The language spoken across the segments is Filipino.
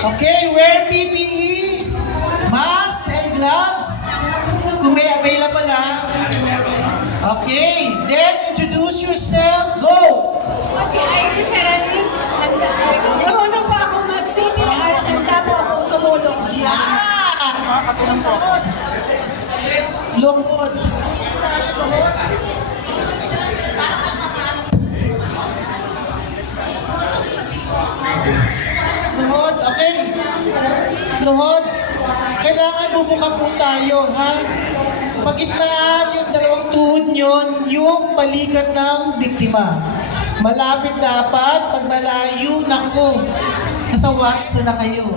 Okay, wear PPE, mask and gloves. Kung may available ha. Okay, then introduce yourself. Go! Kasi Irene Charani, marunong pa ako mag-CPR, handa po ako tumulong. Yeah! Lungkod. Luhod, okay. Luhod. Kailangan bubuka po tayo, ha? Pagitnaan yung dalawang tuhod nyon, yung balikat ng biktima. Malapit dapat, pag malayo, naku, nasa Watson na kayo.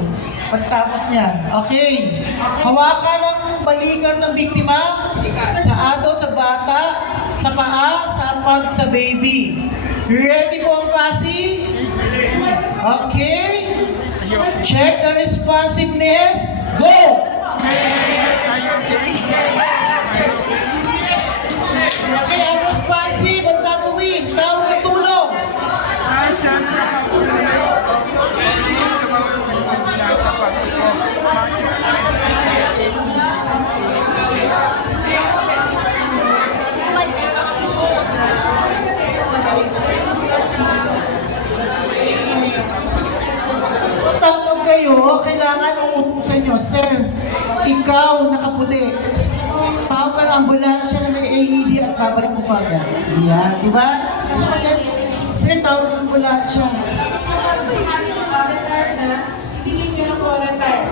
Pagtapos niyan, okay. Hawakan ang balikat ng biktima, sa adult, sa bata, sa paa, sa pag sa baby. Ready po ang pasi? Okay. Check the responsiveness. Go! Okay, ang responsive, ang gagawin? Tawag ng tulong. Tawag kayo, kailangan uutusan nyo, sir, ikaw nakaputi. Tawag ka ng ambulansya na may AED at babalik mo pa agad. Yan, di ba? Sir, tawag ng ambulansya. Sinabi ng auditor na hindi nyo na quarantine.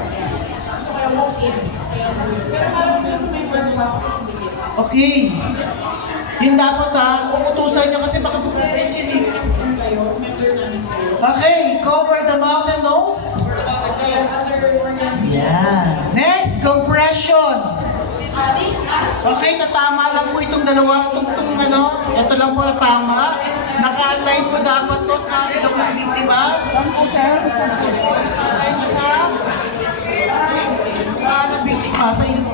Gusto kayo walk-in. Pero parang dun sa may work pa, hindi kita. Okay. Yun dapat ha, uutusan nyo kasi baka pagkakas yun eh. Kayo, member namin kayo. Okay, cover the mouth and nose. Other organizations. Yeah. Next, compression. They ask Okay, natama lang po itong dalawa, itong ano, ito lang po natama. Naka-align po dapat to sa ilong ng biktima. Naka-align sa ng biktima, sa ilong.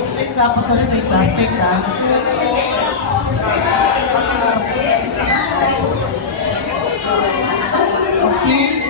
Straight dapat to, straight ha. Okay.